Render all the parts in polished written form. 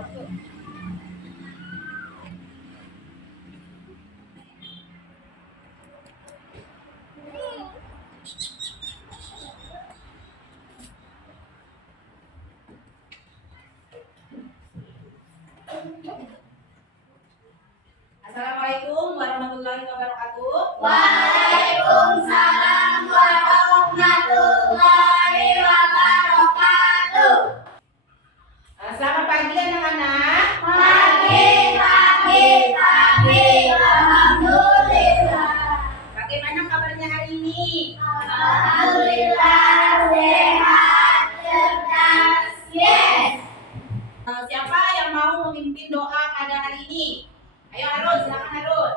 Assalamualaikum warahmatullahi wabarakatuh. Waalaikumsalam warahmatullahi wabarakatuh. Selamat pagi anak-anak. Pagi. Alhamdulillah. Bagaimana kabarnya hari ini? Alhamdulillah sehat, cerdas, yes. Siapa yang mau memimpin doa pada hari ini? Ayo Harun, silakan Harun.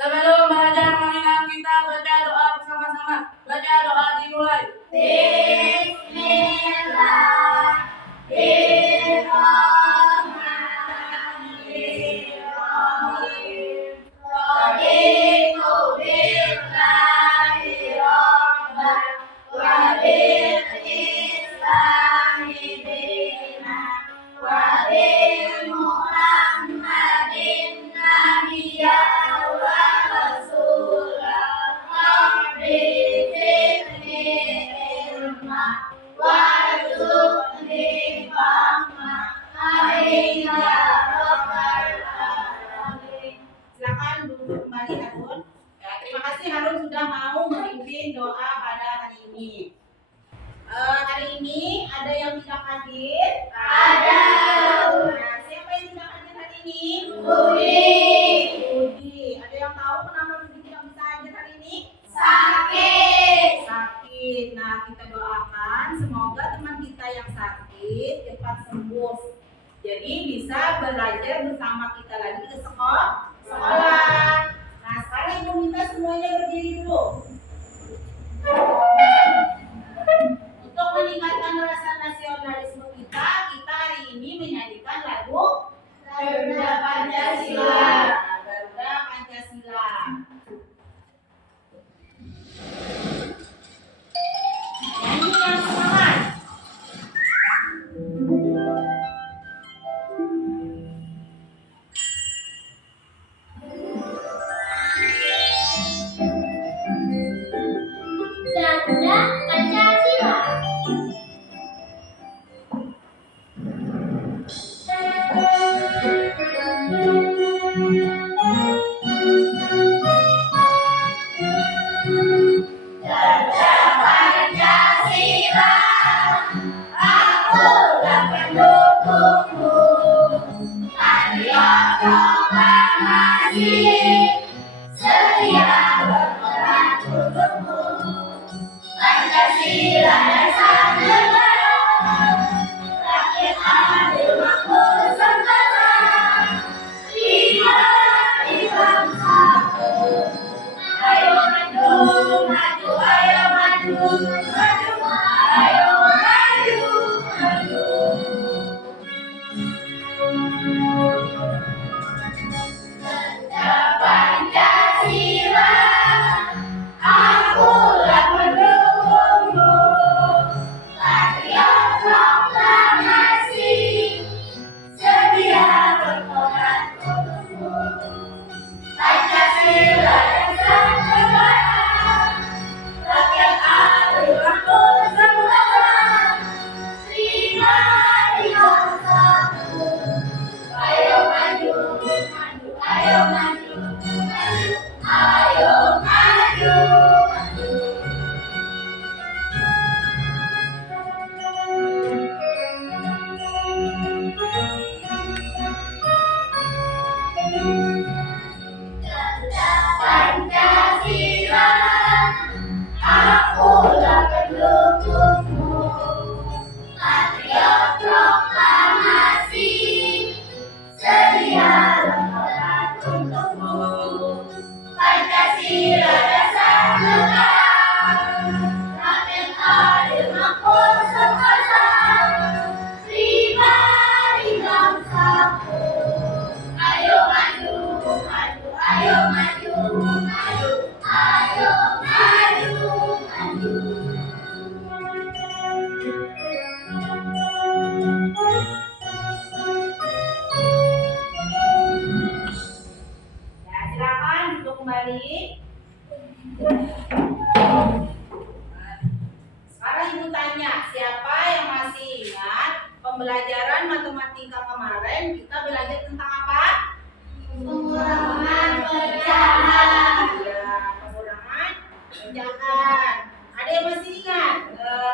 Sebelum belajar mengingat kita baca doa bersama-sama. Baca doa dimulai. Bismillahirrahmanirrahim. Raditu billahi rabban wa bil islami dinan wa bi Muhammadin nabiyyan wa rasulah. Rabbi zidni ilma warzuqni fahma. Amin ya rabbal alamin. Silakan duduk kembali Harun. Ya, terima kasih Harun sudah mau memimpin doa pada hari ini. Hari ini ada yang tidak hadir? Ada. Nah, siapa yang tidak hadir hari ini? Budi. Ada yang tahu kenapa Budi tidak bisa hadir hari ini? Sakit. Sakit. Nah, kita doakan semoga teman kita yang sakit cepat sembuh. Jadi bisa belajar bersama kita lagi ke sekolah. Nah, sekarang Ibu minta semuanya berdiri dulu. Untuk meningkatkan rasa nasionalisme kita hari ini menyanyikan lagu Garuda Pancasila. Garuda Pancasila. Nyanyi yang semangat. Garuda Pancasila. Garuda Pancasila, akulah pendukungmu. Ayo proklamasi, sedia berperan untukmu. Pancasila dasar negara, rakyat adil makmur sejahtera. Kita di bangsaku, ayo maju, maju, ayo maju, maju, ayo maju, maju. Garuda Pancasila, akulah pendukungmu. pecahan. Ada yang masih ingat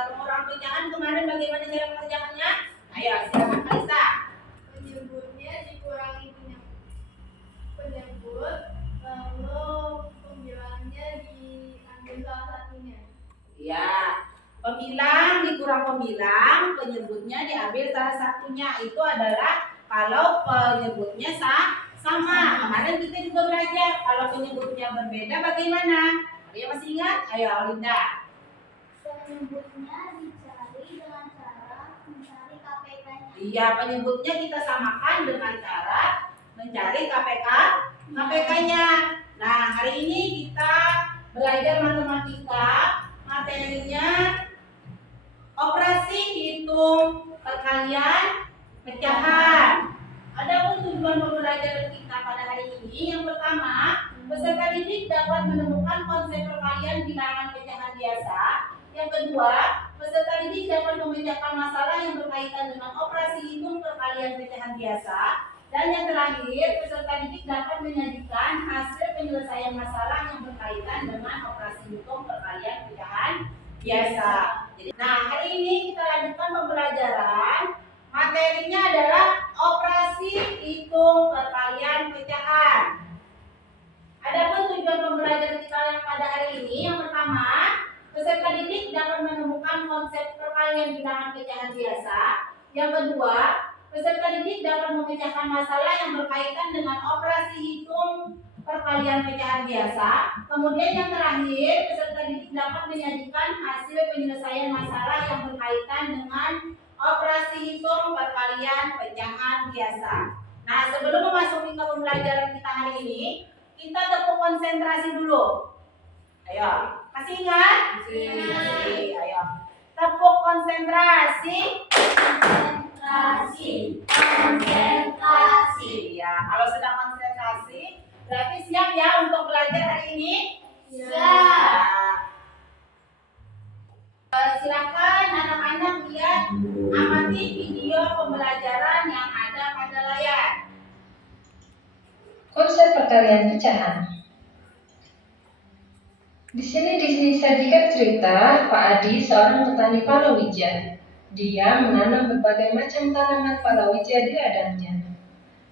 pengurangan pecahan kemarin bagaimana cara mengerjakannya? Ayo silakan Kalista. Penyebutnya dikurangi penyebut, lalu pembilangnya diambil salah satunya. Ya, pembilang dikurang pembilang, penyebutnya diambil salah satunya. Itu adalah kalau penyebutnya sama. Kemarin kita juga belajar kalau penyebutnya berbeda bagaimana? Ada yang masih ingat? Ayo Linda. Penyebutnya dicari dengan cara mencari KPK-nya. Iya, penyebutnya kita samakan dengan cara mencari KPK-nya. Nah, hari ini kita belajar matematika, materinya operasi hitung perkalian pecahan. Adapun tujuan pembelajaran kita pada hari ini yang pertama, peserta didik dapat menemukan konsep perkalian bilangan pecahan biasa. Yang kedua, peserta didik dapat memecahkan masalah yang berkaitan dengan operasi hitung perkalian pecahan biasa. Dan yang terakhir, peserta didik dapat menyajikan hasil penyelesaian masalah yang berkaitan dengan operasi hitung perkalian pecahan biasa. Nah, hari ini kita lanjutkan pembelajaran. Materinya adalah operasi hitung perkalian pecahan. Adapun tujuan pembelajaran kita yang pada hari ini yang pertama, peserta didik dapat menemukan konsep perkalian bilangan pecahan biasa. Yang kedua, peserta didik dapat memecahkan masalah yang berkaitan dengan operasi hitung perkalian pecahan biasa. Kemudian yang terakhir, peserta didik dapat menyajikan hasil penyelesaian masalah yang berkaitan dengan operasi hitung perkalian pecahan biasa. Nah, sebelum memasuki ke pembelajaran kita hari ini, kita tepuk konsentrasi dulu. Ayo, masih ingat? Masih. Ayo, tepuk konsentrasi. Konsentrasi. Ya, kalau sudah konsentrasi, berarti siap ya untuk belajar hari ini? Siap. Silakan anak-anak lihat, amati video pembelajaran yang ada pada layar. Konsep perkalian pecahan. Di sini disajikan cerita Pak Adi, seorang petani palawija. Dia menanam berbagai macam tanaman palawija di ladangnya.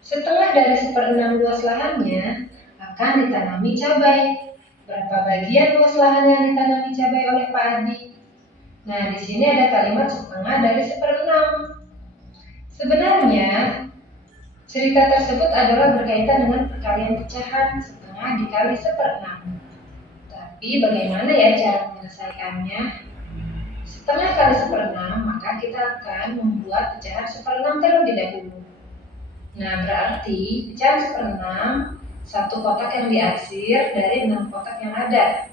Setengah dari 1/6 luas lahannya akan ditanami cabai. Berapa bagian luas lahan yang ditanami cabai oleh Pak Adi? Nah, di sini ada kalimat setengah dari 1/6. Sebenarnya cerita tersebut adalah berkaitan dengan perkalian pecahan setengah dikali 1/6. Tapi bagaimana ya cara menyelesaikannya? Setengah kali 1/6, maka kita akan membuat pecahan 1/6 terlebih dahulu. Nah, berarti pecahan 1/6 satu kotak yang diarsir dari 6 kotak yang ada.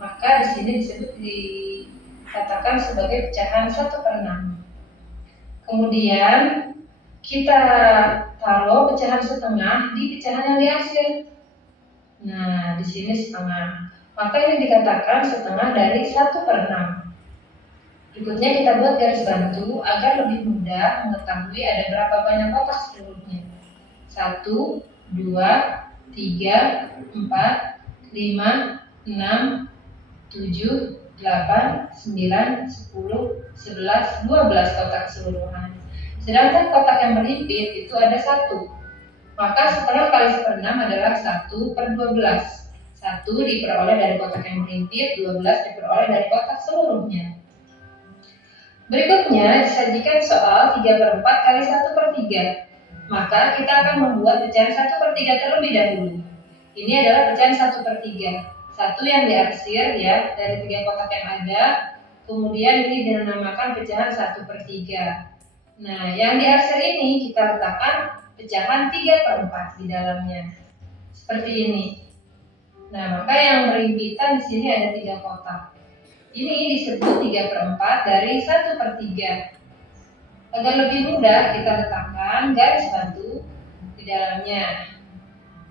Maka di sini dikatakan sebagai pecahan 1/6. Kemudian kita taruh pecahan setengah di pecahan yang diarsir. Nah, di sini setengah. Maka ini dikatakan setengah dari 1/6. Berikutnya kita buat garis bantu agar lebih mudah mengetahui ada berapa banyak kotak seluruhnya. 1, 2, 3, 4, 5, 6, 7, 8, 9, 10, 11, 12 kotak keseluruhan. Sedangkan kotak yang berhimpit itu ada 1. Maka setengah kali 1/6 adalah 1/12. 1 diperoleh dari kotak yang berhimpit, 12 diperoleh dari kotak seluruhnya. Berikutnya disajikan soal 3/4 kali 1/3. Maka kita akan membuat pecahan 1/3 terlebih dahulu. Ini adalah pecahan 1/3. 1 yang diarsir ya dari 3 kotak yang ada. Kemudian ini dinamakan pecahan 1/3. Nah, yang diarsir ini kita letakkan pecahan 3/4 di dalamnya. Seperti ini. Nah, maka yang berhimpitan di sini ada 3 kotak. Ini disebut 3/4 dari 1/3. Agar lebih mudah kita letakkan garis bantu di dalamnya.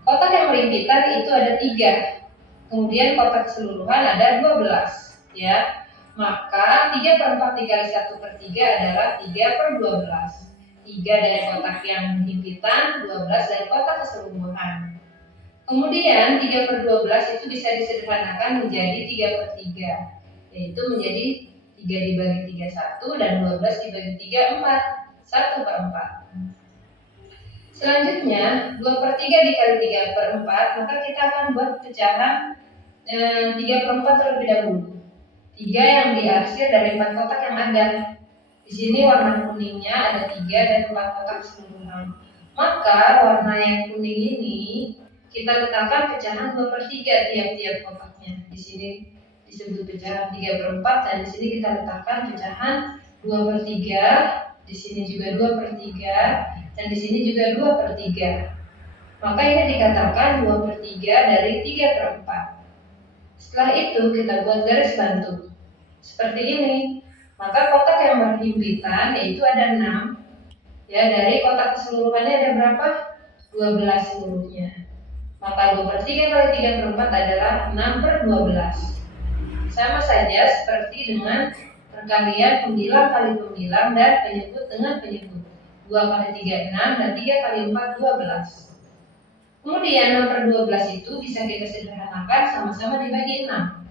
Kotak yang berhimpitan itu ada 3. Kemudian kotak keseluruhan ada 12. Ya. Maka 3/4 dikali 1/3 adalah 3/12. 3 dari kotak yang berhimpitan, 12 dari kotak keseluruhan. Kemudian 3/12 itu bisa disederhanakan menjadi 3/3, yaitu menjadi 3 dibagi 3 1 dan 12 dibagi 3 4, 1/4. Selanjutnya 2/3 dikali 3/4, maka kita akan buat pecahan 3/4 terlebih dahulu. 3 yang diarsir dari 4 kotak yang ada. Di sini warna kuningnya ada 3 dan 4 kotak keseluruhan. Maka warna yang kuning ini kita letakkan pecahan 2/3 tiap-tiap kotaknya. Di sini disebut pecahan 3/4 dan di sini kita letakkan pecahan 2/3. Di sini juga 2/3 dan di sini juga 2/3. Maka ini dikatakan 2/3 dari 3/4. Setelah itu kita buat garis bantu seperti ini. Maka kotak yang berhimpitan yaitu ada 6. Ya, dari kotak keseluruhannya ada berapa? 12 seluruhnya. Maka 2/3 kali 3/4 adalah 6/12. Sama saja seperti dengan perkalian pembilang kali pembilang dan penyebut dengan penyebut. 2 kali 3 6 dan 3 kali 4 12. Kemudian 6/12 itu bisa kita sederhanakan sama-sama dibagi 6.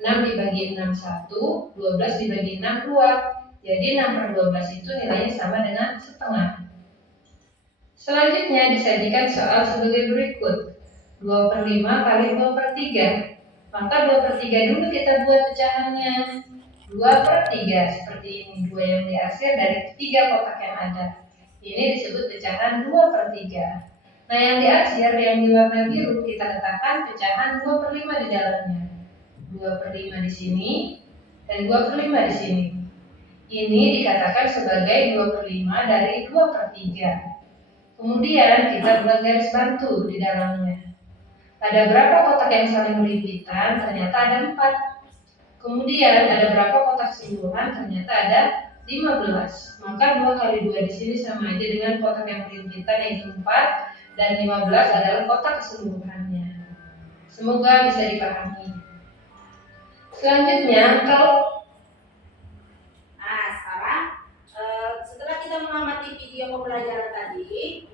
6 dibagi 6 1, 12 dibagi 6 2. Jadi 6/12 itu nilainya sama dengan setengah. Selanjutnya disajikan soal sebagai berikut. 2/5 kali 2/3. Maka 2/3 dulu kita buat pecahannya. 2/3 seperti ini. 2 yang diarsir dari 3 kotak yang ada. Ini disebut pecahan 2/3. Nah, yang diarsir yang diwarna biru kita letakkan pecahan 2/5 di dalamnya. 2/5 di sini dan 2/5 di sini. Ini dikatakan sebagai 2/5 dari 2/3. Kemudian kita buat garis bantu di dalamnya. Ada berapa kotak yang saling berhimpitan? Ternyata ada 4. Kemudian ada berapa kotak keseluruhan? Ternyata ada 15. Maka 2 kali 2 di sini sama aja dengan kotak yang berhimpitan yaitu 4 dan 15 adalah kotak keseluruhannya. Semoga bisa dipahami. Selanjutnya kalau sekarang setelah kita mengamati video pembelajaran tadi,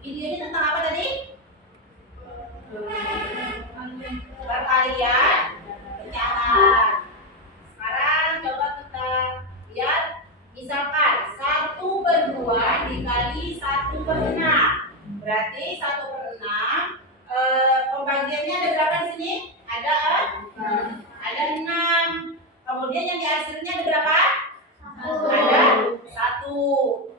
videonya tentang apa tadi? Perkalian pecahan. Sekarang coba kita lihat, misalkan 1/2 dikali 1/6, berarti 1/6. Pembagiannya ada berapa di sini? Ada 6. Kemudian yang dihasilnya ada berapa? Ada 1.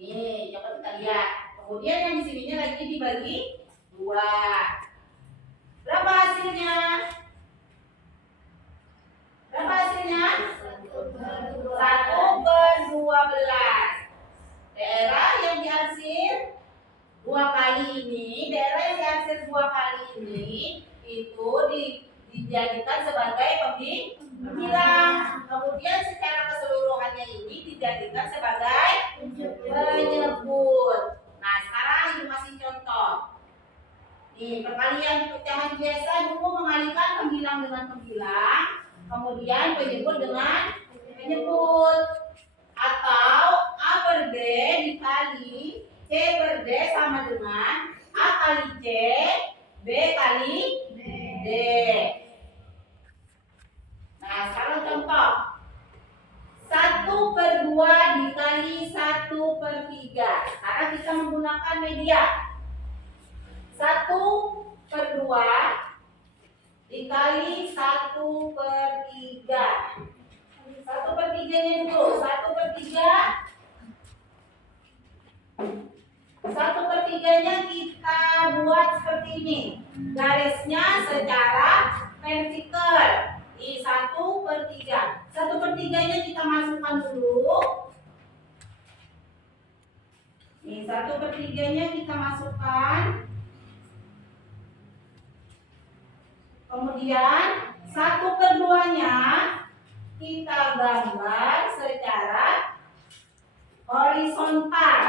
Nih, coba kita lihat. Kemudian yang di sininya lagi dibagi 2. Berapa hasilnya? Berapa hasilnya? 1/12. Daerah yang diarsir 2 kali ini, itu dijadikan sebagai pembilang. Kemudian secara keseluruhannya ini dijadikan sebagai penyebut. Nah, sekarang ibu kasih contoh. Nih, perkalian pecahan biasa dulu mengalihkan pembilang dengan pembilang, kemudian penyebut dengan penyebut. Atau A/B dikali C/D sama dengan A kali C, B kali D. Nah, sekarang contoh. 1/2 dikali 1/3. Sekarang kita menggunakan media. 1/2 dikali 1/3. 1/3-nya dulu. 1/3-nya kita buat seperti ini. Garisnya secara vertikal. Di 1/3. 1/3-nya kita masukkan dulu. Nih, 1/3-nya kita masukkan. Kemudian 1/2-nya kita gambar secara horizontal.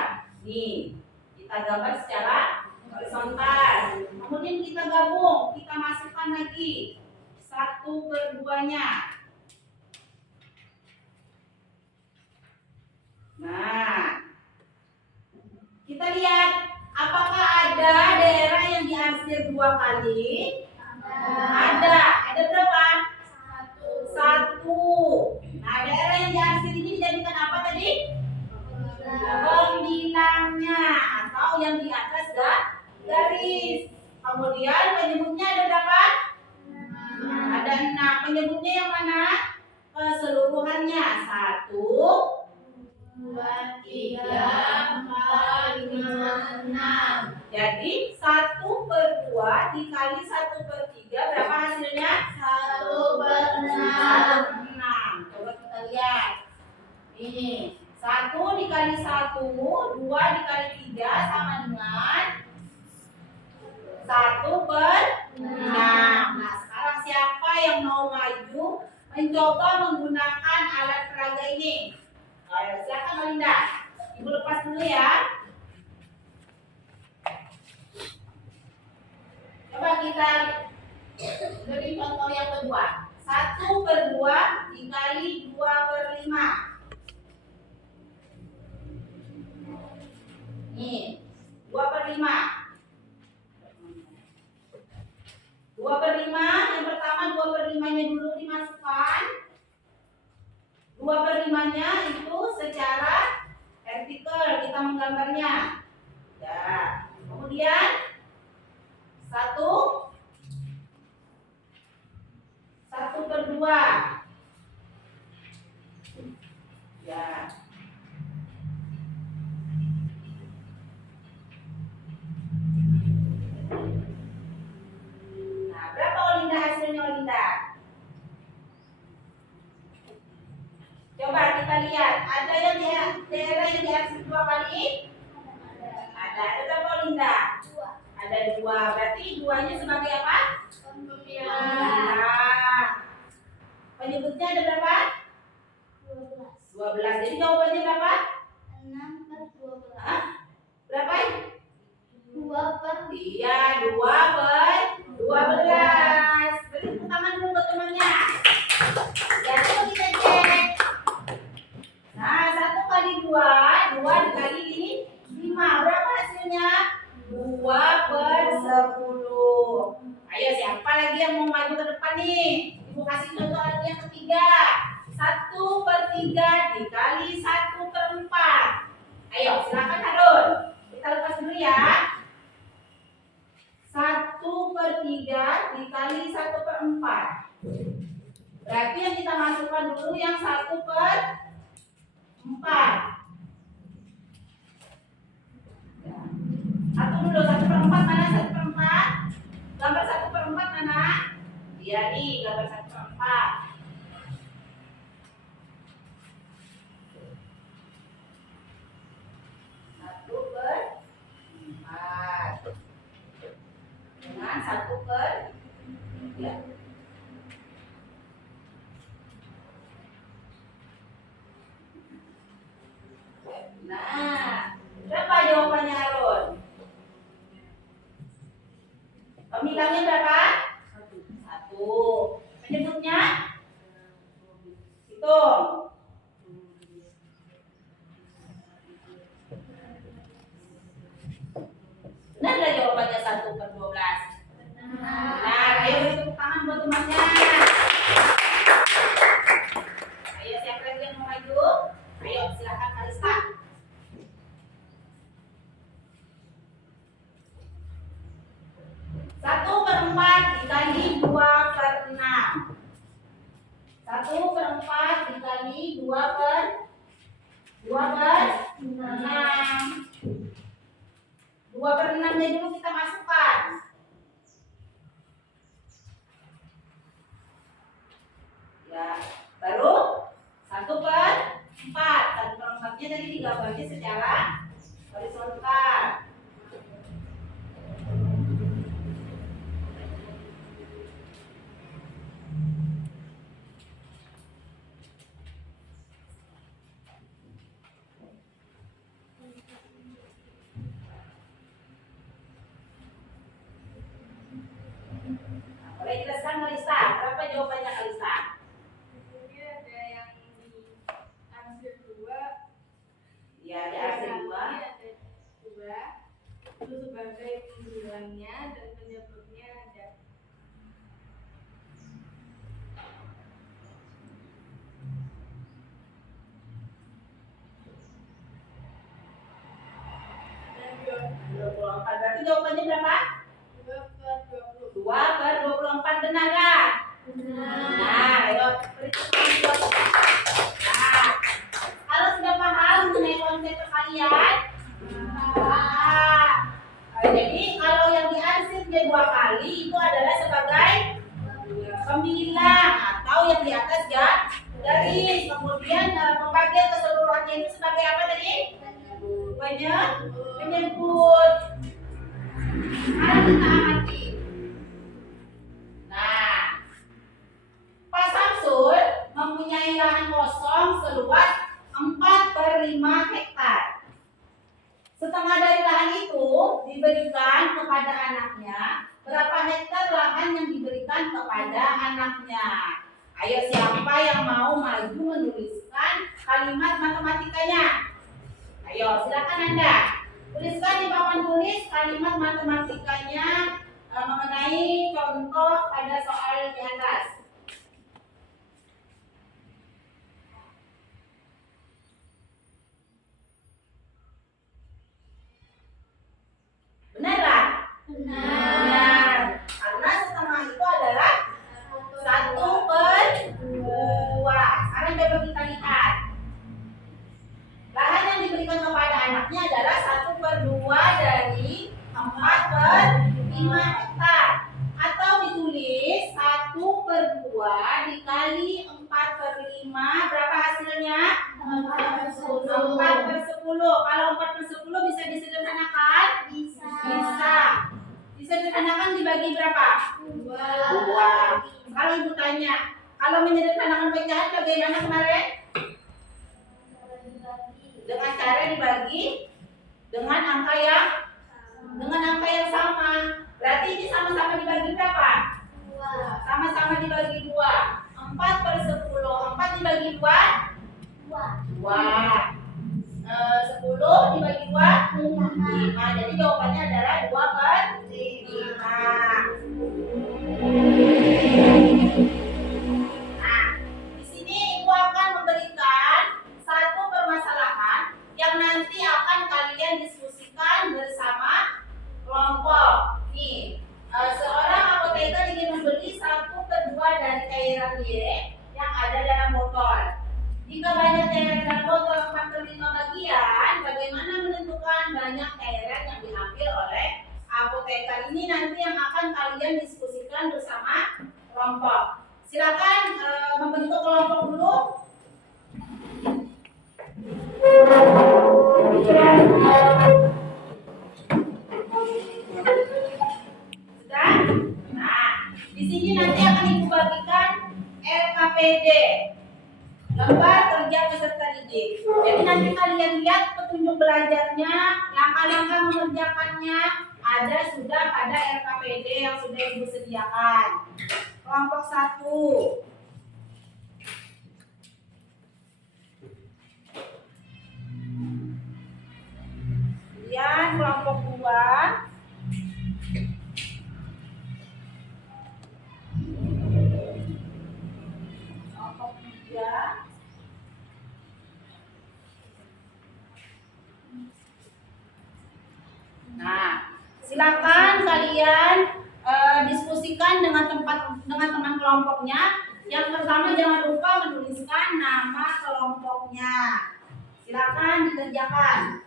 Nih, kita gambar secara horizontal. Kemudian kita gabung, kita masukkan lagi 1/2-nya. Nah, kita lihat Apakah ada daerah yang diarsir 2 kali? Ada. Ada berapa? Satu. Nah, daerah yang diarsir ini dijadikan apa tadi? Pembilangnya atau yang di atas garis. Kemudian penyebutnya ada berapa? Ada 6. Penyebutnya yang mana? Keseluruhannya 1, 2, 3, 4, 5, 6. jadi 1/2 dikali 1/3 berapa hasilnya? 1/6. 1/6. Coba kita lihat. Ini 1 dikali 1, 2 dikali 3 sama dengan 1/6. Nah, sekarang siapa yang mau maju mencoba menggunakan alat peraga ini? Ayo, silakan Melinda. Ibu lepas dulu ya. Coba kita beri contoh yang kedua. 1/2 dikali 2/5. Nih, 2/5. 2/5, yang pertama 2/5-nya dulu dimasukkan. 2/5-nya itu secara vertikal kita menggambarnya. Ya. Kemudian 1/2. Ya. Nah, berapa Olinda hasilnya Olinda? Coba kita lihat, ada yang daerah yang diarsir 2 kali? Ada. Ada berapa Olinda? 2. Ada 2. Berarti 2-nya sebagai apa? Pembilang. Nah, penyebutnya ada berapa? 12. 12. Jadi jawabannya berapa? 6/12. Hah? Berapa? 2/. Iya, 2/12. Beri tepuk tangan dulu buat temannya. Ya, coba kita cek. Nah, 1 kali 2, 2 dikali 5. Berapa hasilnya? 2/10. Ayo, siapa lagi yang mau maju ke depan nih? Ibu kasih contoh lagi yang ketiga. 1/3 dikali 1/4. Ayo, silakan Harun. Kita lepas dulu ya. 1/3 dikali 1/4. Berarti yang kita masukkan dulu yang 1/4. Satu dulu, 1/4 mana 1/4? Gambar 1/4 mana? Iya nih, gambar 1/4. 1/4 dengan 1/3. Nah, berapa jawabannya Harun? Pemilangnya berapa? 1. Penyebutnya? Hitung. Benar nggak jawabannya 1/12? Nah, ayo beri tepuk tangan buat temannya. Ayo, siapa lagi yang mau maju? Ayo, silakan Kalista. 1/4 dikali 2/6. 1/4 dikali 2/6. 2/6-nya dulu kita masukkan. Ya, baru 1/4. 1/4-nya tadi digambarnya secara horizontal. Boleh jelaskan Kalista, berapa jawabannya Kalista? Ini ada yang diarsir 2. Ya, ada arsir 2. Ada 2. Terus Penyebabnya dan penyebabnya ada. Dua puluh empat. Berarti jawabannya berapa? 2/20. 2/24 benar kan? Nah, ayo perhitungan 2. Nah, kalau sudah paham mengenai konsep perkalian, jadi kalau yang diarsir dia 2 kali itu adalah sebagai pembilang atau yang di atas garis. Kemudian pembagian keseluruhannya itu sebagai apa tadi? Penyebut. Sekarang kita amati. Nah, Pak Samsul mempunyai lahan kosong seluas 4/5 hektar. Setengah dari lahan itu diberikan kepada anaknya. Berapa hektar lahan yang diberikan kepada anaknya? Ayo, siapa yang mau maju menuliskan kalimat matematikanya? Ayo, silakan Anda. Tuliskan di papan tulis kalimat matematikanya mengenai contoh pada soal di atas. Benar kan? Benar. Karena setengah itu adalah 1/2. Sekarang coba kita lihat. Lahan yang diberikan kepada anaknya adalah 1/2 dari 4/5 hektar. Atau ditulis 1/2 dikali 4/5. Berapa hasilnya? 4/10. Kalau 4/10 bisa disederhanakan? Bisa. Bisa. Disederhanakan dibagi berapa? 2. Kalau ibu tanya, kalau menyederhanakan pecahan bagaimana kemarin? Dengan cara dibagi dengan angka yang sama. Berarti ini sama-sama dibagi berapa? 2. Sama-sama dibagi 2. 4/10. 4 dibagi 2? 2. 10 dibagi 2? 5. Jadi jawabannya adalah 2/5. Nah, di sini ibu akan memberikan satu permasalahan yang nanti akan kalian diskusikan bersama kelompok. Nih, seorang apoteker ingin membeli 1/2 dari cairan Y yang ada dalam botol. Jika banyak cairan dalam botol 4/5 bagian, bagaimana menentukan banyak cairan yang diambil oleh apoteker? Ini nanti yang akan kalian diskusikan bersama kelompok. Silakan membentuk kelompok dulu. Sudah? Nah, di sini nanti akan ibu bagikan LKPD, lembar kerja peserta didik. Jadi nanti kalian lihat petunjuk belajarnya, langkah-langkah mengerjakannya ada sudah pada LKPD yang sudah ibu sediakan. Kelompok 1. Kemudian kelompok 2. Kelompok 3. Nah, silakan kalian diskusikan dengan teman kelompoknya. Yang pertama jangan lupa menuliskan nama kelompoknya. Silakan dikerjakan.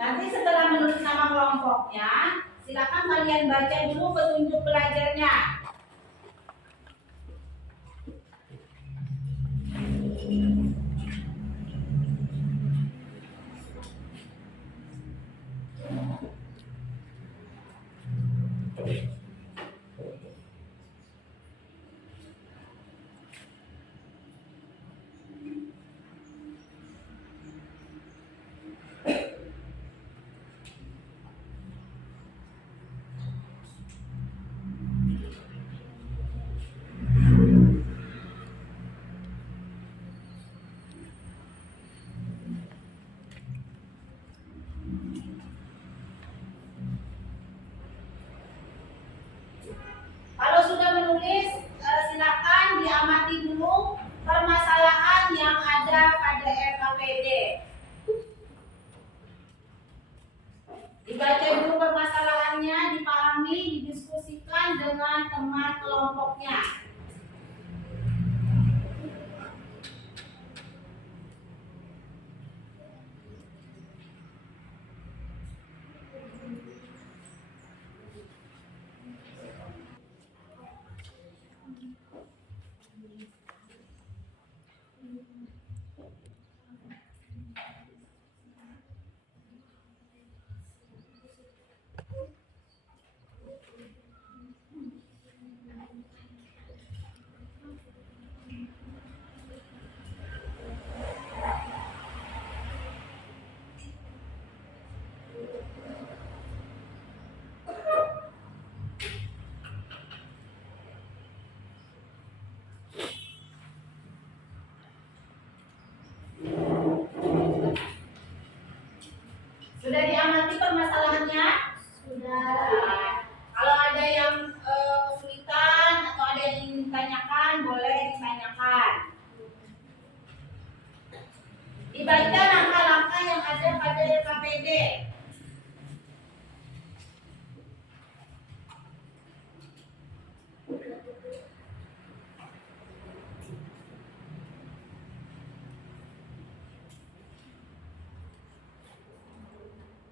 Nanti setelah menulis nama kelompoknya, silakan kalian baca dulu petunjuk belajarnya. lagi didiskusikan dengan teman kelompoknya. Sudah diamati permasalahannya? Sudah. Nah, kalau ada yang kesulitan atau ada yang ingin ditanyakan, boleh ditanyakan. Dibaca langkah-langkah yang ada pada LKPD.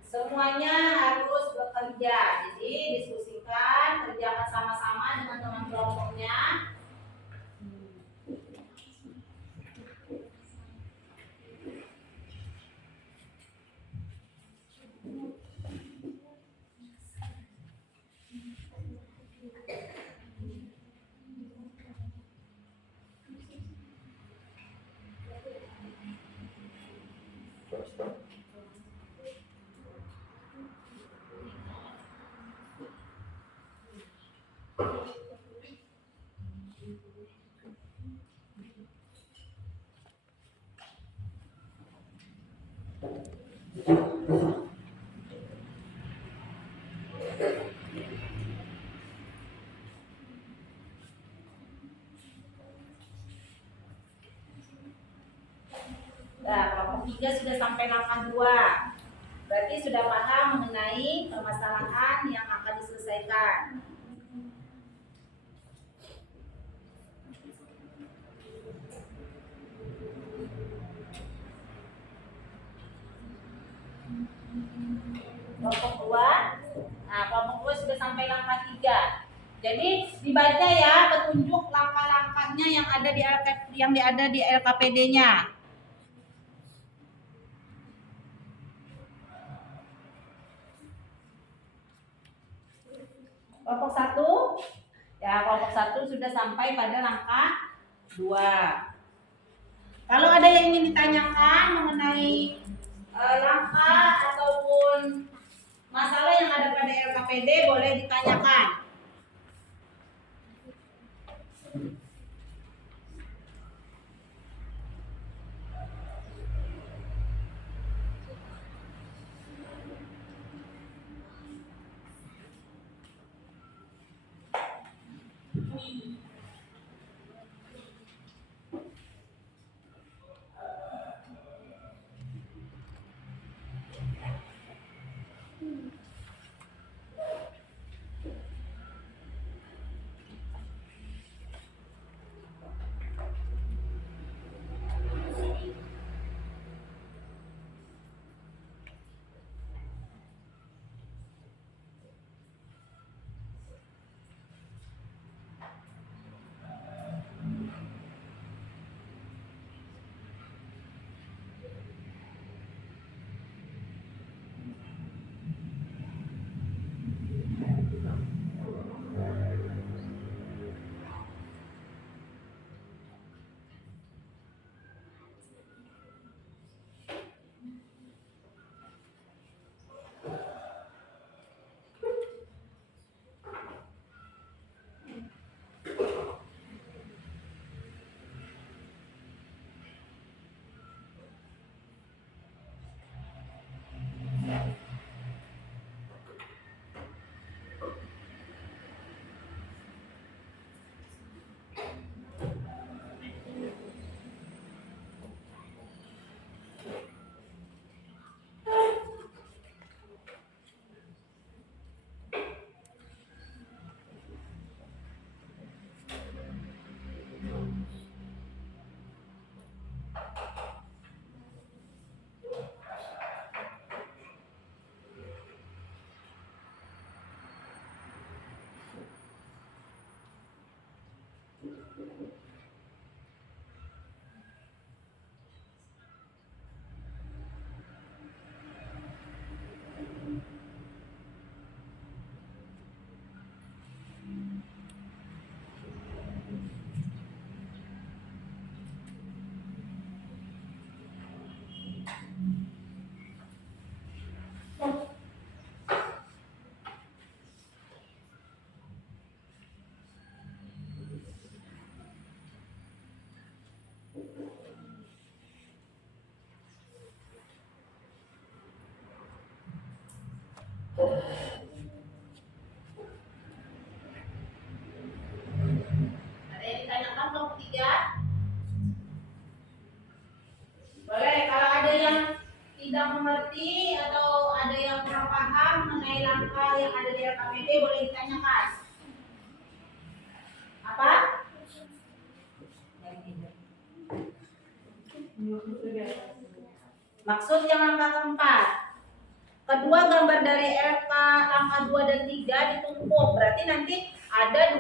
Semuanya harus bekerja, jadi diskusikan, kerjakan sama-sama dengan teman kelompoknya. Nah, kelompok 3 sudah sampai langkah 2. Berarti sudah paham mengenai permasalahan yang akan diselesaikan. Kelompok 2. Nah, kelompok 2 sudah sampai langkah 3. Jadi dibaca ya petunjuk langkah-langkahnya yang ada di LKPD-nya. Kelompok 1, ya kelompok 1 sudah sampai pada langkah 2. Kalau ada yang ingin ditanyakan mengenai langkah ataupun masalah yang ada pada LKPD, boleh ditanyakan. Ada yang ditanyakan kelompok 3? Boleh, kalau ada yang tidak mengerti atau ada yang kurang paham mengenai langkah yang ada di RKPD boleh ditanyakan. Apa? Maksud yang langkah keempat. Kedua gambar dari RK langkah 2 dan 3 ditumpuk. Berarti nanti ada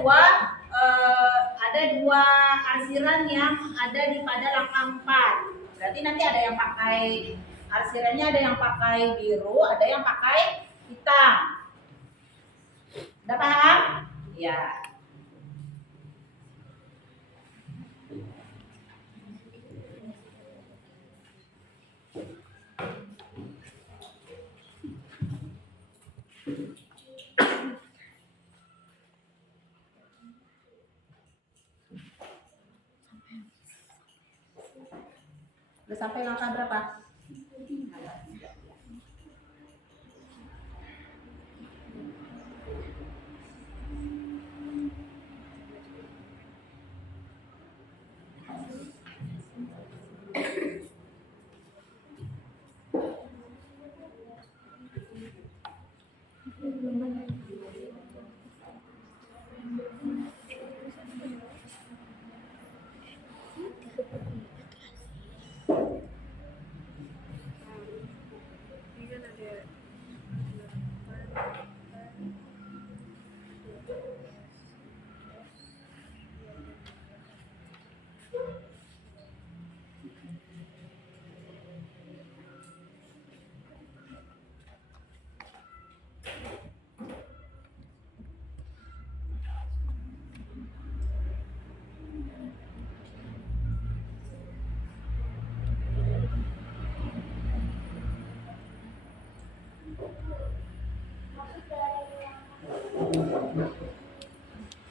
dua arsiran yang ada di pada langkah 4. Berarti nanti ada yang pakai arsirannya, ada yang pakai biru, ada yang pakai hitam. Udah paham? Ya. Udah sampai langkah berapa?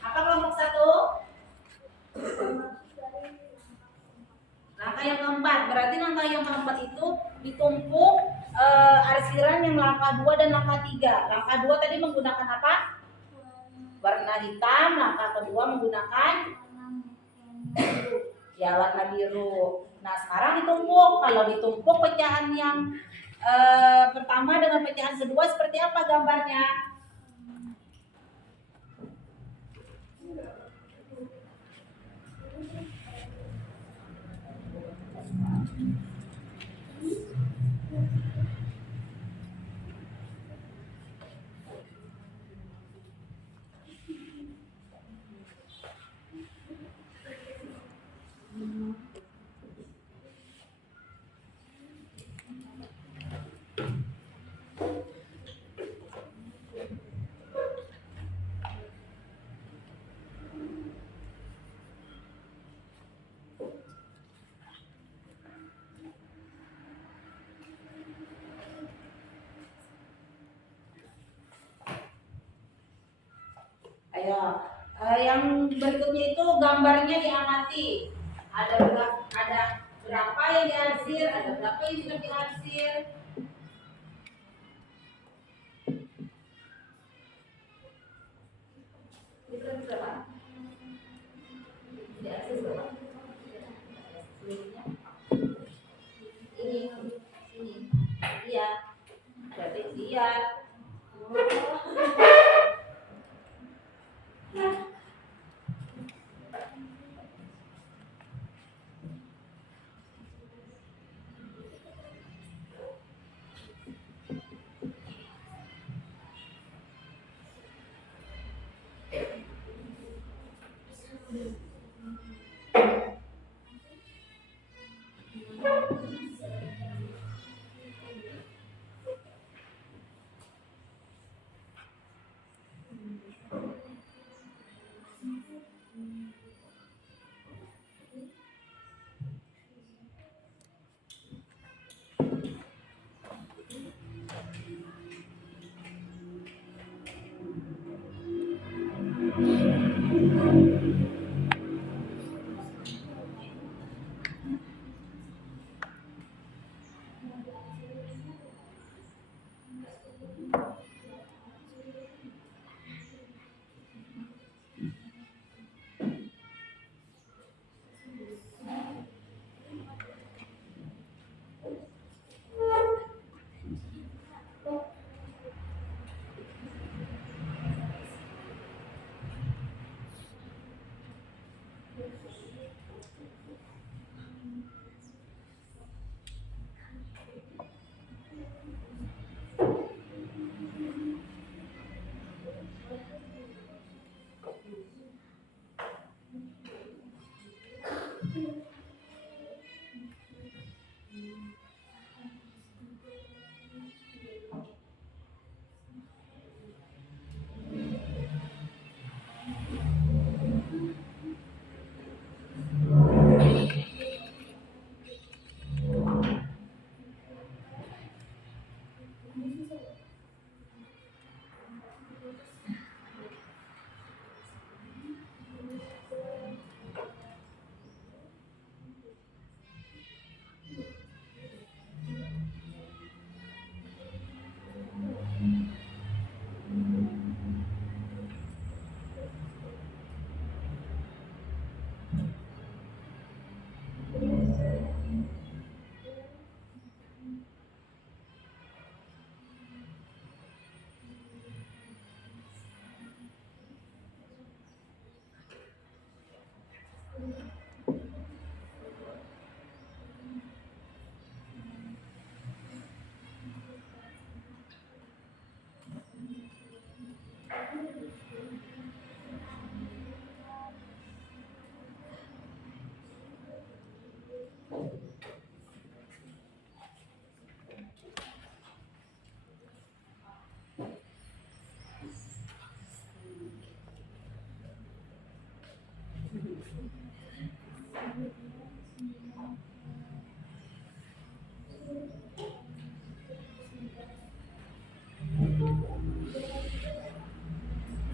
Apa kelompok 1? Langkah yang keempat. Berarti langkah yang keempat itu ditumpuk arsiran yang langkah 2 dan langkah 3. Langkah 2 tadi menggunakan apa? Warna hitam. Langkah kedua menggunakan warna biru. Nah, sekarang ditumpuk. Kalau ditumpuk pecahan yang pertama dengan pecahan kedua seperti apa gambarnya? Ayo, yang berikutnya itu gambarnya diamati. Ada berapa yang diarsir, ada berapa yang tidak diarsir. Diarsir berapa? Diarsir berapa? Ini, iya. Berarti iya.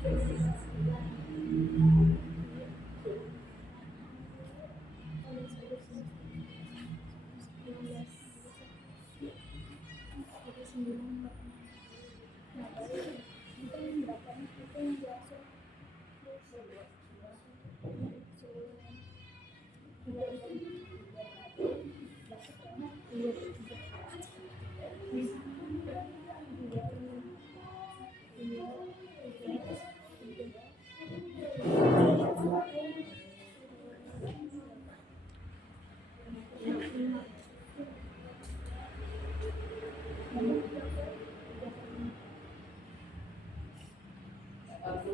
Bagus,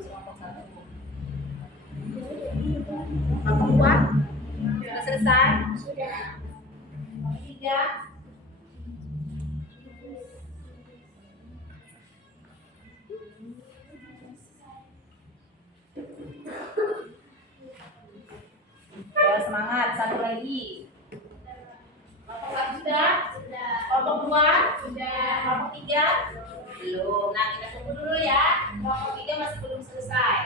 kelompok 1. Kelompok 2 sudah selesai? Sudah. Kelompok 3. Ya, semangat, satu lagi. Kelompok 1 sudah? Sudah. Kelompok 2? Sudah. Kelompok 3? Belum. Nah, kita tunggu dulu ya. Kelompok 3 masih belum selesai.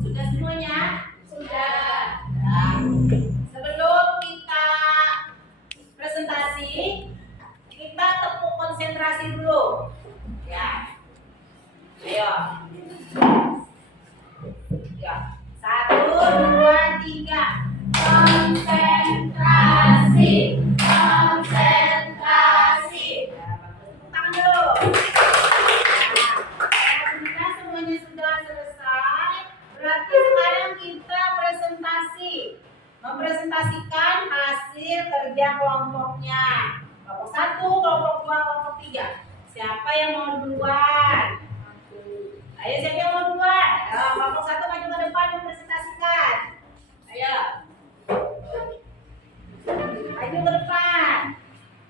Sudah semuanya? Sudah. Nah, sebelum kita presentasi, kita tepuk konsentrasi dulu. Ya. Ayo. Ya. 1, 2, 3. Konsentrasi. Konsentrasi. Ya, bagus. Tepuk tangan dulu. Nah, jika semuanya sudah selesai, berarti sekarang kita presentasi. Mempresentasikan hasil kerja kelompoknya. Kelompok 1, kelompok 2, kelompok 3. Siapa yang mau duluan? Ayo, siapa yang mau duluan? Ayo, kelompok 1 maju ke depan mempresentasikan. Ayo. Maju ke depan.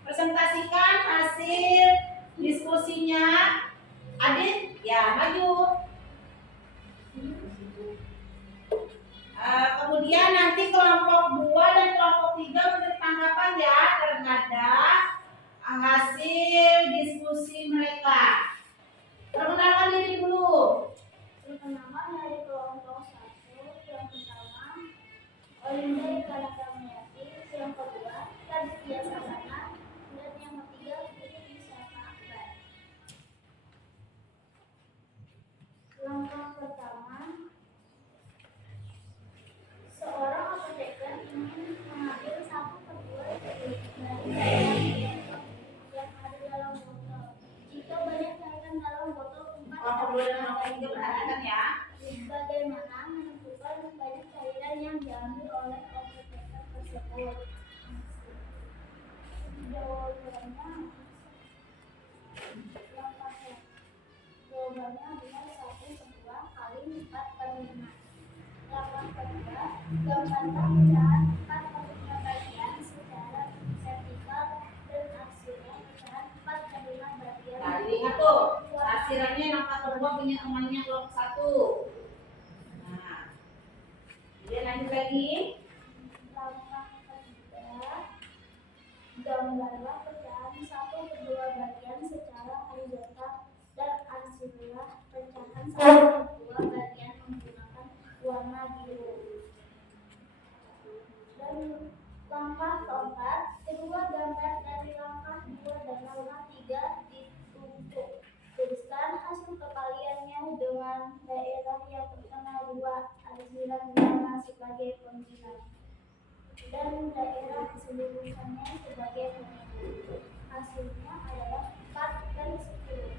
Presentasikan hasil diskusinya. Adit, ya maju. Kemudian nanti kelompok 2 dan kelompok 3 memberi tanggapan ya terhadap hasil diskusi mereka. Perkenalkan diri dulu. Pertama dari kelompok 1 yang pertama Olinda Ikan Kamiyati, yang kedua Raditya Sabana, dan yang ketiga Putri Wisata Akbar. Langkah pertama, seorang apoteker ingin mengambil 1/2 dari cairan yang ada dalam botol. Jika banyak cairan dalam botol 4 Kelompok 2 dan kelompok 3 perhatikan ya. bagaimana menentukan banyak cairan yang diambil oleh apoteker tersebut? Jawabannya adalah 1/2 kali 4/5. Langkah kedua, gambarkan pecahan 4/5 bagian secara vertikal dan aksinya pecahan 4/5 bagian. Nah, lihat tuh. Hasilnya langkah kedua punya temannya kelompok 1. Nah. Kemudian lanjut lagi. Langkah ketiga, gambarlah pecahan 1/2 bagian secara horizontal dan arsilah pecahan 1/2 bagian menggunakan warna biru. Dan langkah keempat, kedua gambar dari langkah 2 dan langkah 3 ditumpuk. Tuliskan hasil kekaliannya dengan daerah yang terkena 2 arsilan warna sebagai pembina dan daerah keseluruhannya sebagai pemicu. Hasilnya adalah 4 dan 10.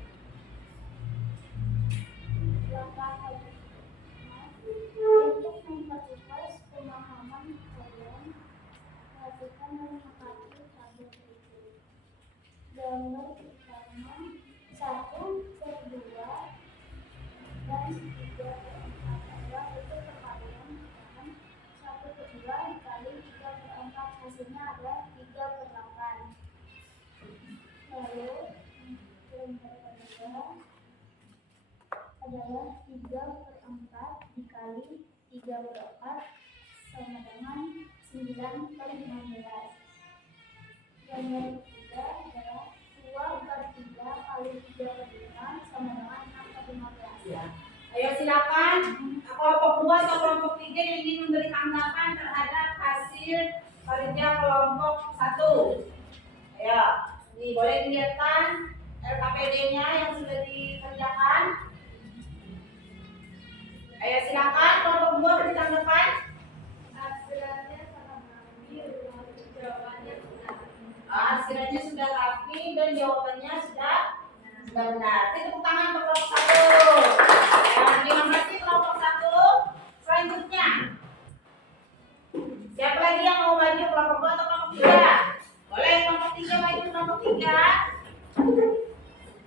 Langkah kelima, untuk memperluas pemahaman kalian, perhatikan dan menghafal tabel berikut. Gambar pertama 1/2 dan 3/4 adalah itu perkalian pecahan 1/2 dikali 3/4, hasilnya adalah 3/8. Lalu gambar kedua adalah 3/4 dikali 3/4 sama dengan 9/15. Gambar ketiga adalah 2/3 kali 3/5 sama dengan 6/15. Ya. Ayo silakan kelompok 2 atau kelompok 3 yang ingin memberi tanggapan terhadap hasil kerja kelompok 1. Ayo, ini boleh dilihatkan LKPD-nya yang sudah dikerjakan. Ayo silakan kelompok 2 beri tanggapan. Hasilnya sangat rapi, jawabannya benar. Hasilnya sudah rapi dan jawabannya sudah benar. Tepuk tangan untuk kelompok 1. Terima kasih kelompok 1. Selanjutnya, siapa lagi yang mau maju, kelompok 2 atau kelompok 3? Boleh kelompok 3 maju, kelompok 3.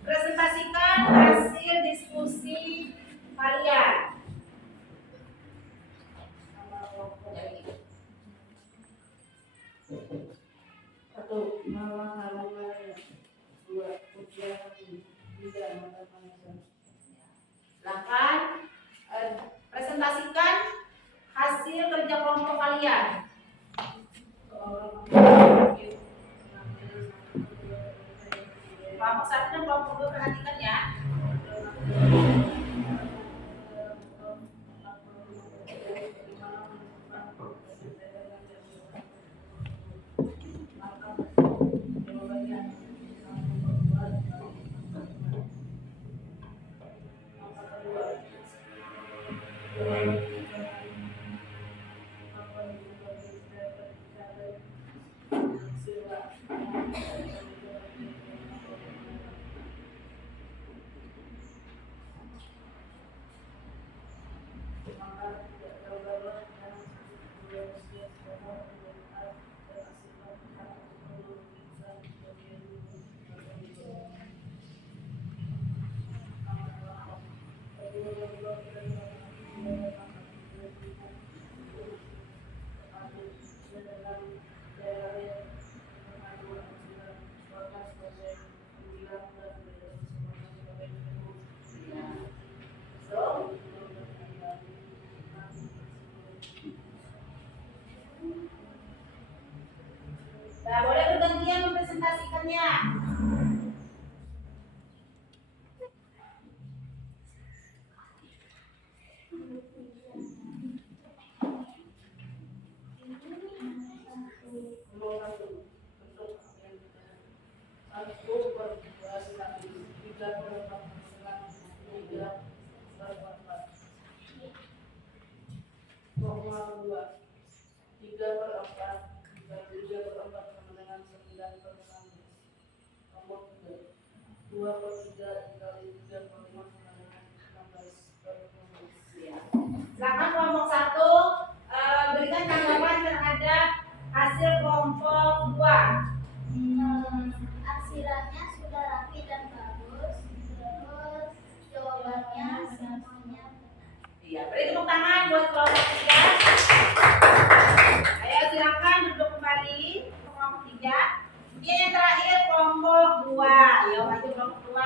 Presentasikan hasil diskusi kalian. Satu, nama halaman 2, ujian 3, mata pelajaran. Silakan presentasikan hasil kerja kelompok kalian. Kelompok 1 dan kelompok 2 perhatikan ya. Nah, boleh bergantian mempresentasikannya. Silakan kelompok 1 berikan tanggapan terhadap hasil kelompok 2. Hasilnya sudah rapi dan bagus. Terus jawabannya semuanya benar. Iya, beri tepuk tangan buat kelompok 3. Ayo silakan duduk kembali kelompok 3. Kemudian yang terakhir kelompok 2. Ayo maju kelompok 2.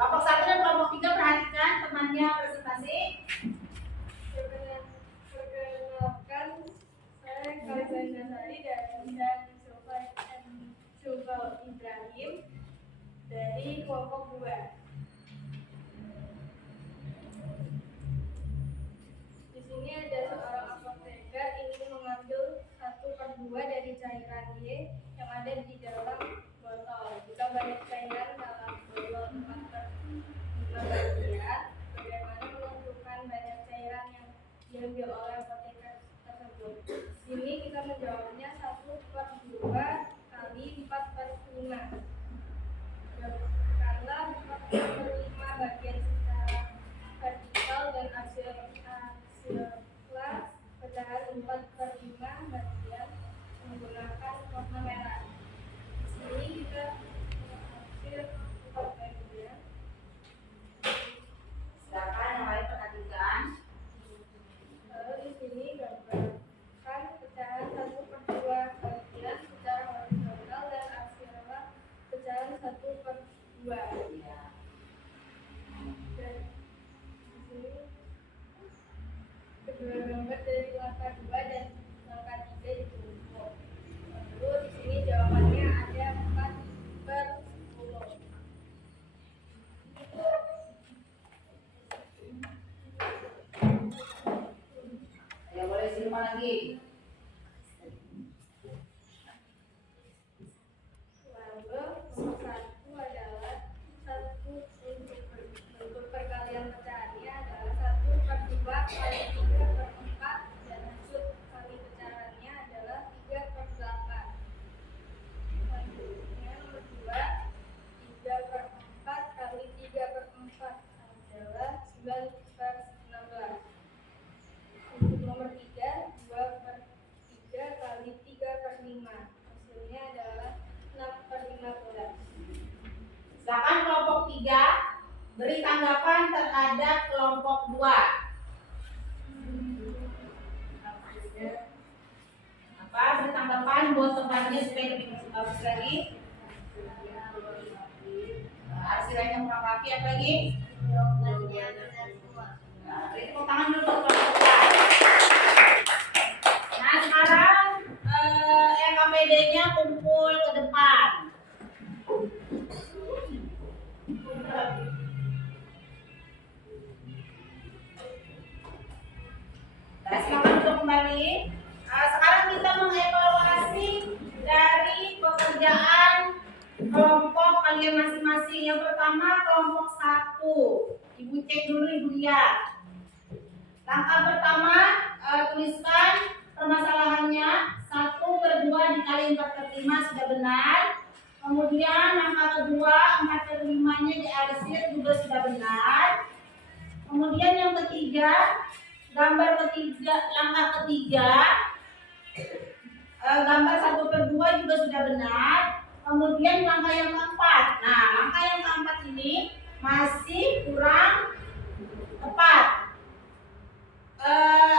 Kelompok 1 dan kelompok 3 perhatikan temannya presentasi. Perkenalkan, saya Kalisa Nasari dan Syuval Ibrahim dari kelompok 2. Di sini ada seorang apoteker ingin mengambil 1/2 dari cairan Y yang ada di dalam botol. Jika banyak cairan dalam botol 4/5 bagian, bagaimana menentukan banyak cairan yang diambil oleh apoteker tersebut? Sini kita menjawabnya 1/2 kali 4/5. Karena 4/5 1/2. Ya. Dan di sini kedua gambar dari langkah 2 dan langkah 3 ditumpuk. Lalu di sini jawabannya ada 4/10. Ya boleh siluman lagi. Lalu nomor 1 adalah bentuk perkalian pecahannya adalah 1/2 kali 3/4 dan hasil kali pecahannya adalah 3/8. Selanjutnya nomor 2, 3/4 kali 3/4 adalah 9/16. Untuk nomor 3, 2/3 kali 3/5. Hasilnya adalah 6/15. Silakan kelompok 3 beri tanggapan terhadap kelompok 2. Apa? Beri tanggapan buat tempatnya supaya lebih bagus lagi. Arsirannya kurang rapi apa lagi? Nah, beri tepuk tangan dulu buat kelompok 2. Nah sekarang LKPD-nya kumpul ke depan. Nah, silakan duduk kembali. Sekarang kita mengevaluasi dari pekerjaan kelompok kalian masing-masing. Yang pertama kelompok 1. Ibu cek dulu, ibu lihat. Langkah pertama, tuliskan permasalahannya. 1/2 dikali 4/5 sudah benar. Kemudian langkah kedua 4/5-nya diarsir juga sudah benar. Kemudian yang ketiga, gambar ketiga, langkah ketiga, gambar 1/2 juga sudah benar. Kemudian langkah yang keempat. Nah, langkah yang keempat ini masih kurang tepat.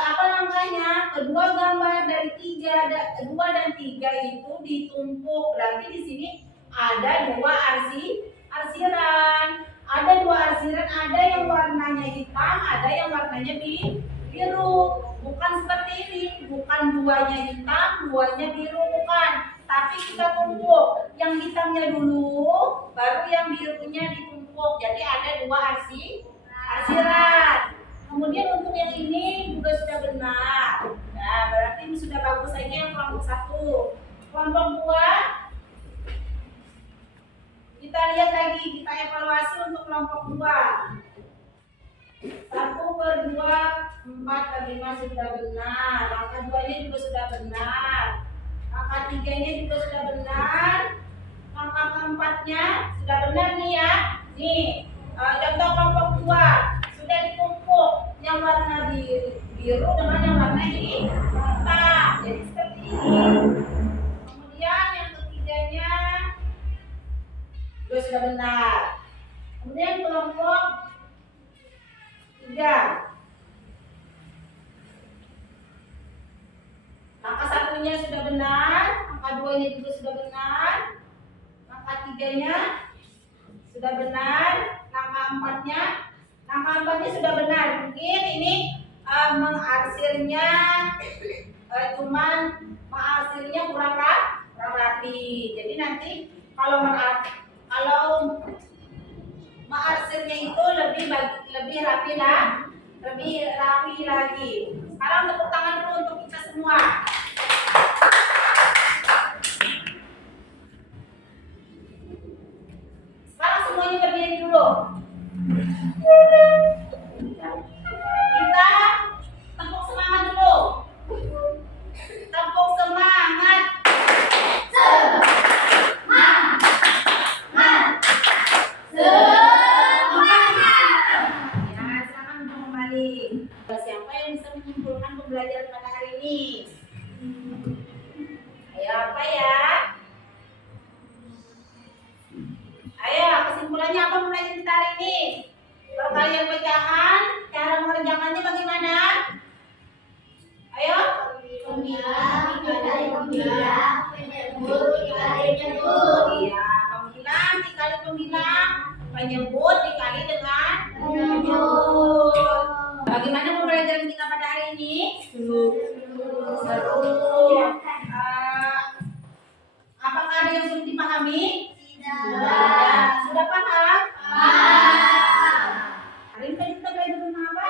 Apa langkahnya? Kedua gambar dari 2 dan 3 itu ditumpuk. Berarti di sini ada 2 arsiran. Ada 2 arsiran, ada yang warnanya hitam, ada yang warnanya biru. Bukan seperti ini, bukan 2-nya hitam, 2-nya biru, bukan. Tapi kita tumpuk. Yang hitamnya dulu, baru yang birunya ditumpuk. Jadi ada 2 arsiran. Kemudian untuk yang ini juga sudah benar. Nah, berarti ini sudah bagus saja yang kelompok 1. Kelompok 2, kita lihat lagi, kita evaluasi untuk kelompok 2. 1/2, 4/5 sudah benar. Langkah 2-nya juga sudah benar. Langkah 3-nya juga sudah benar. Langkah keempatnya sudah benar nih ya. Nih, contoh kelompok 2 sudah ditumpuk yang warna biru dengan yang warna hitam. Jadi seperti ini. Kemudian yang ketiganya juga sudah benar. Kemudian kelompok 3. Langkah 1-nya sudah benar, langkah 2-nya juga sudah benar, langkah 3-nya sudah benar, langkah 4-nya sudah benar. Mungkin ini mengarsirnya mengarsirnya kurang rapi. Jadi nanti kalau mengarsirnya itu lebih rapi lagi. Sekarang tepuk tangan dulu untuk kita semua. Sekarang semuanya berdiri dulu. Kita tepuk semangat dulu. Tepuk semangat. Ya, silakan untuk kembali. Siapa yang bisa menyimpulkan pembelajaran pada hari ini? Ayo, apa ya? Ayo, kesimpulannya apa pembelajaran kita hari ini? Perkalian pecahan, cara mengerjakannya bagaimana? Ayo. Pembilang dikali pembilang, penyebut dikali penyebut. Iya, pembilang dikali Menyebut dikali dengan menyebut. Bagaimana pembelajaran kita pada hari ini? Seru. Apakah ada yang sulit dipahami? Tidak. Sudah paham? Hari ini kita belajar tentang apa?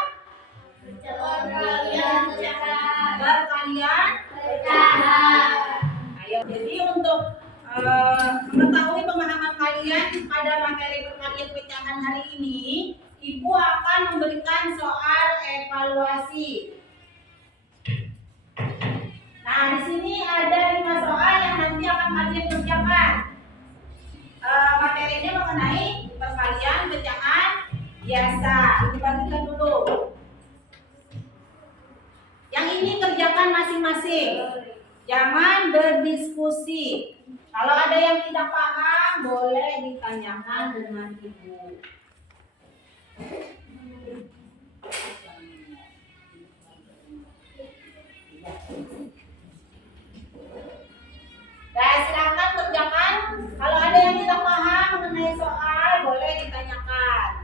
Berkalian Ayo, jadi untuk mengetahui pemahaman kalian pada materi perkalian pecahan hari ini, Ibu akan memberikan soal evaluasi. Nah, di sini ada 5 soal yang nanti akan kalian kerjakan. Materinya mengenai perkalian pecahan biasa. Ibu bagikan dulu. Yang ini kerjakan masing-masing. Jangan berdiskusi. Kalau ada yang tidak paham, boleh ditanyakan dengan Ibu. Nah, silakan kerjakan. Kalau ada yang tidak paham mengenai soal, boleh ditanyakan.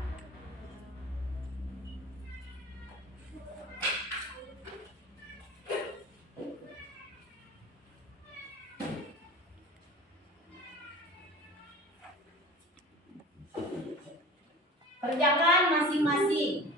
Kerjakan masing-masing.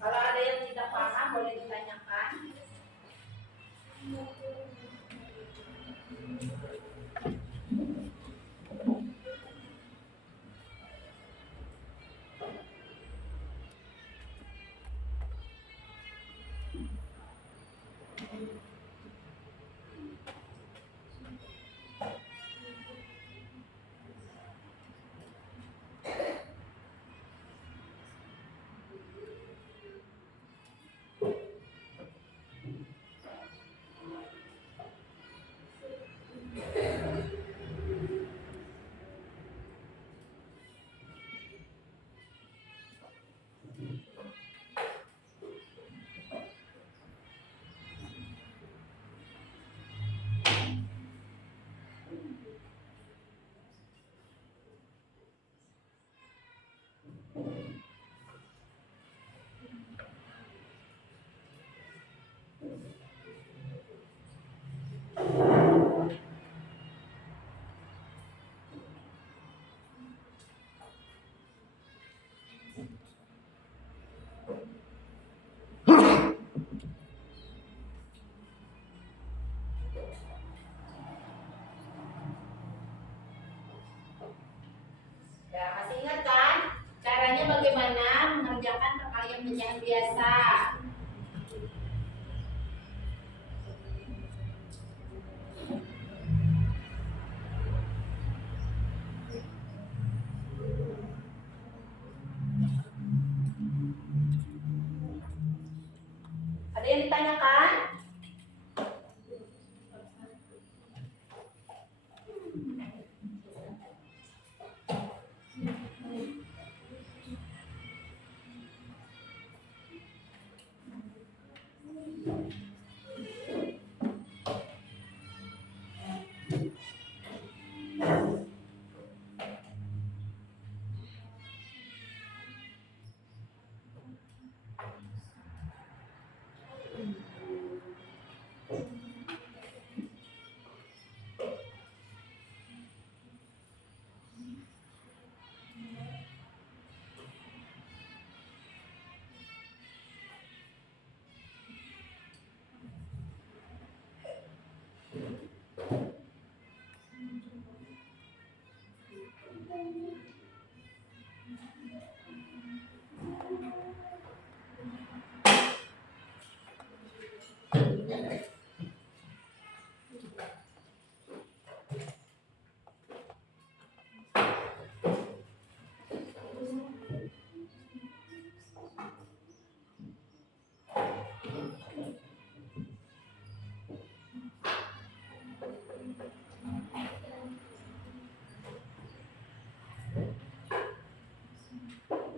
Kalau ada yang tidak paham, boleh ditanyakan. Ya, masih ingat kan? Caranya bagaimana?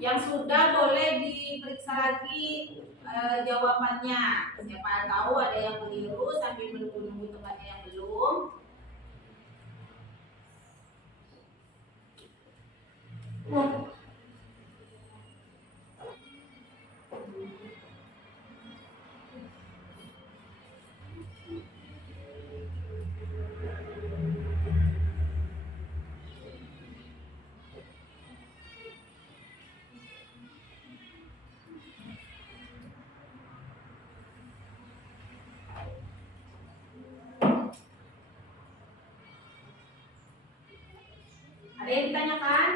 Yang sudah boleh diperiksa lagi jawabannya. Siapa tahu ada yang keliru sambil menunggu-nunggu temannya yang belum. Ada yang ditanyakan?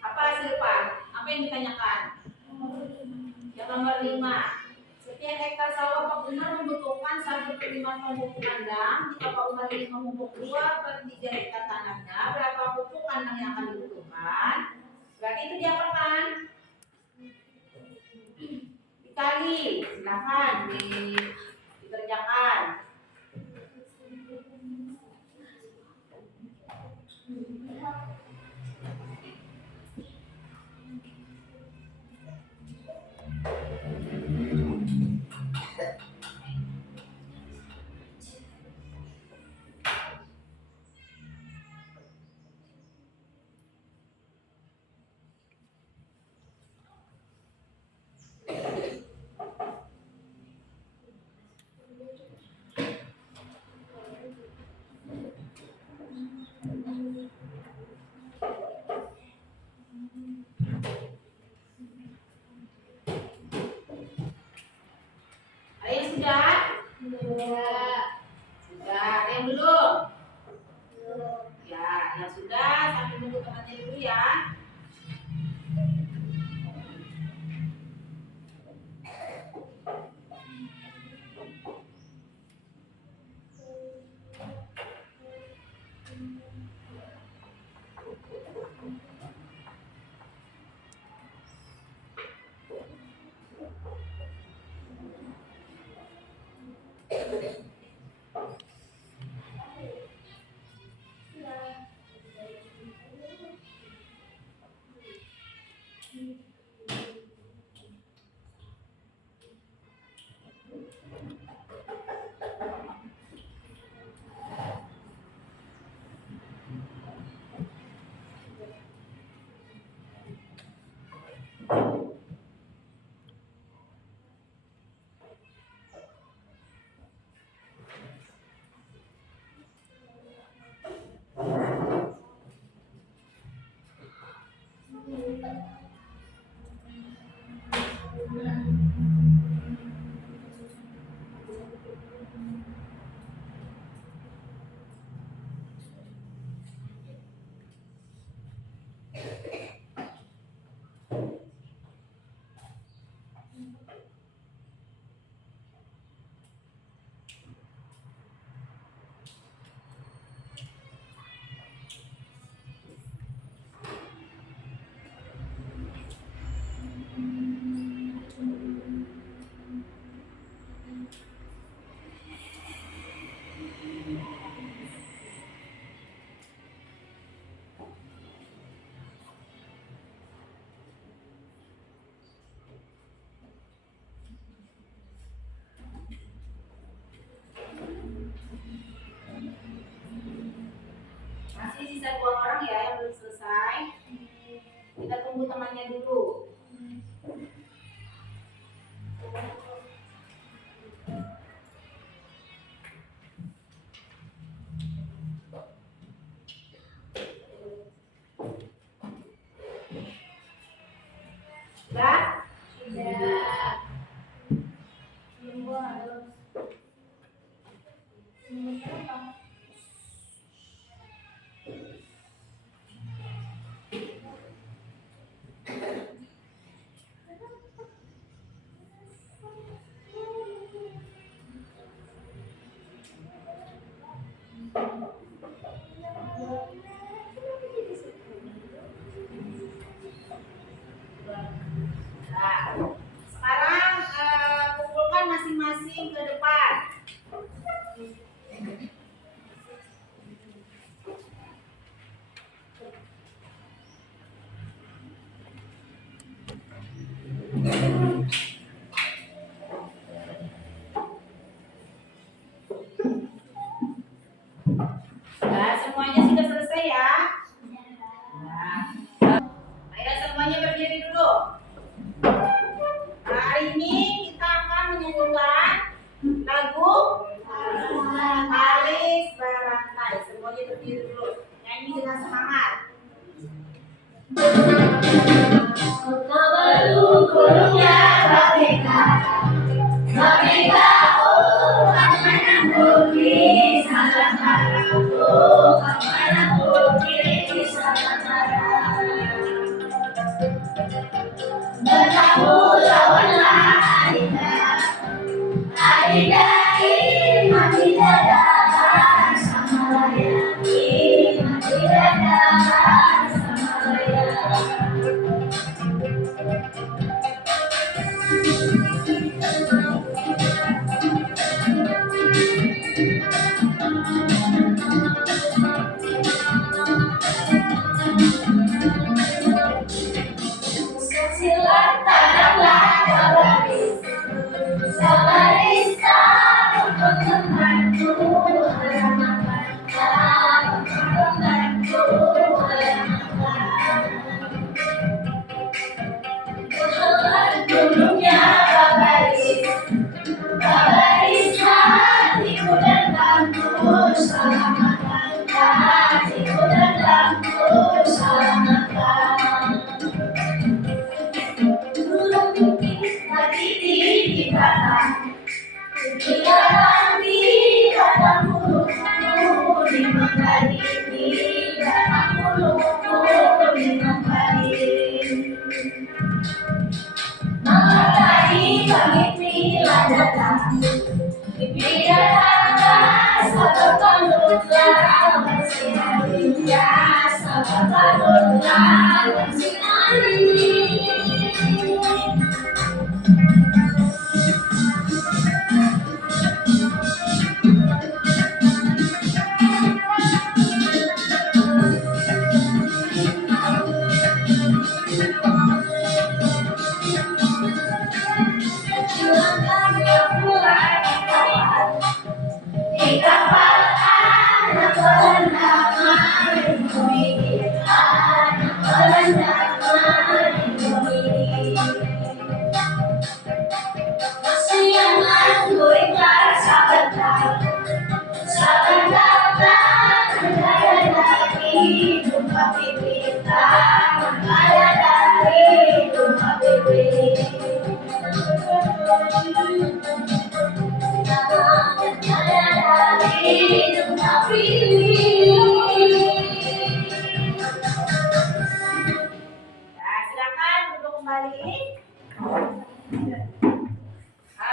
Apa hasil Pak? Apa yang ditanyakan? Yang nomor 5. Setiap hektar sawah Pak Umar membutuhkan 1,5 ton pupuk kandang. Jika Pak Umar ingin memupuk 2/3 hektar tanahnya, berapa pupuk kandang yang akan dibutuhkan? Berarti itu diapakan? Dikali. Silakan dikerjakan. Ada yang sudah? Sudah. Ada yang belum? Ya, yang sudah sambil nunggu temannya dulu ya. sisa 2 orang ya yang belum selesai. Kita tunggu temannya dulu. Sudah? Sudah. Belum harus. Nah, sekarang kumpulkan masing-masing ke depan. Nah, semuanya sudah selesai ya? Nah, ayo semuanya berdiri dulu. Nah, hari ini kita akan menyanyikan lagu Baris Berantai. Semuanya berdiri dulu. Nyanyi dengan semangat. Burungnya Babeka, Babeka, oh kemana pergi Nusantara, oh kemana pergi Nusantara. Bertemu lawanlah Adinda, Adinda iman di dada, sama layan iman di dada, sama layan. Silat tadaklah baris, baris untuk temanku halaman, temanku halaman. Gunungnya baris, baris hatiku dan kamu selamatkan, hatiku dan kamu selamatkan. Burung pipis mati di batang, di batang mulutku di menggali, di batang mulutku di menggali. Matahari bermimpi datang, mimpi datang, sabar panutlah bersinari, sabar panutlah bersinari. Di kapal anak Belanda melindungi, anak Belanda melindungi. Kesiangan kuingkar sabentar, sebentar ada dari rumah pipita, ada dari rumah pipita. Nah, silakan duduk kembali.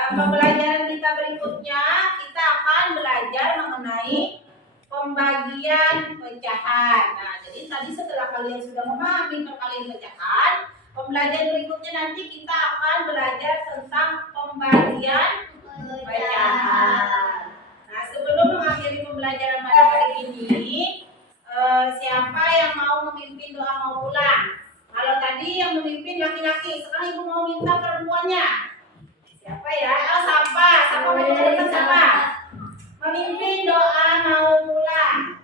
Pembelajaran kita berikutnya, kita akan belajar mengenai pembagian pecahan. Nah, jadi tadi setelah kalian sudah memahami perkalian pecahan, pembelajaran berikutnya nanti kita akan belajar tentang pembagian pecahan. Nah, sebelum mengakhiri pembelajaran pada hari ini, siapa yang mau memimpin doa mau pulang? Kalau tadi yang memimpin laki-laki, sekarang ibu mau minta perempuannya. Siapa ya? Oh, siapa mau dekat siapa? Memimpin doa mau pulang.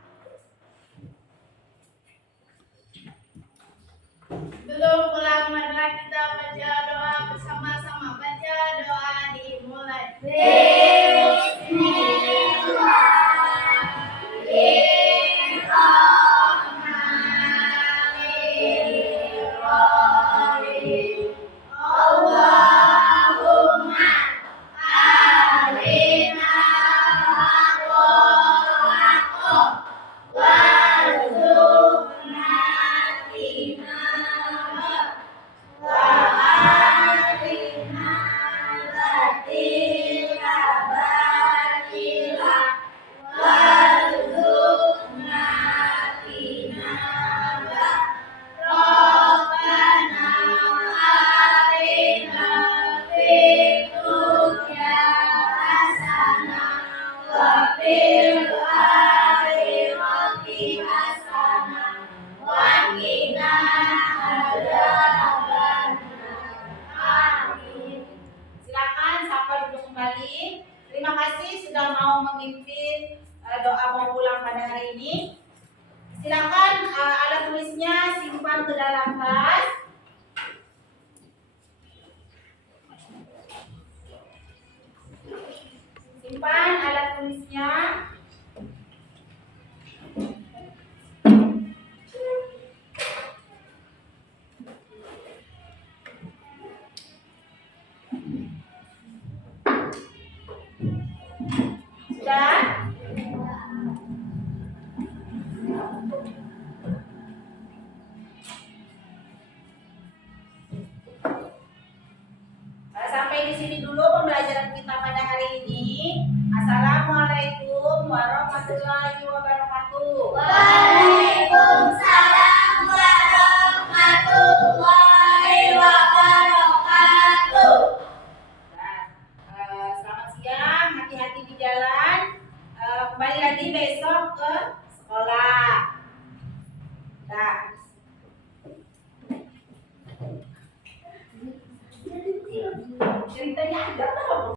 Bismillahirrahmanirrahim. Allahumma arina al-haqqa warzuqna ittiba'ah wa arina al-batila batila warzuqna ijtinabah. Rabbana arina fid dunya hasanah wa fil akhirati hasanah wa qina adzabannar. Amin. Silakan sapa duduk kembali. Terima kasih sudah mau memimpin doa mau pulang pada hari ini. Silakan alat tulisnya simpan ke dalam tas. Simpan alat tulisnya. Sudah? Sampai di sini dulu pembelajaran kita pada hari ini. Assalamualaikum warahmatullahi wabarakatuh. Waalaikumsalam warahmatullahi wabarakatuh. Selamat siang, hati-hati di jalan. Kembali lagi besok ke sekolah. Nah, ceritanya ada apa?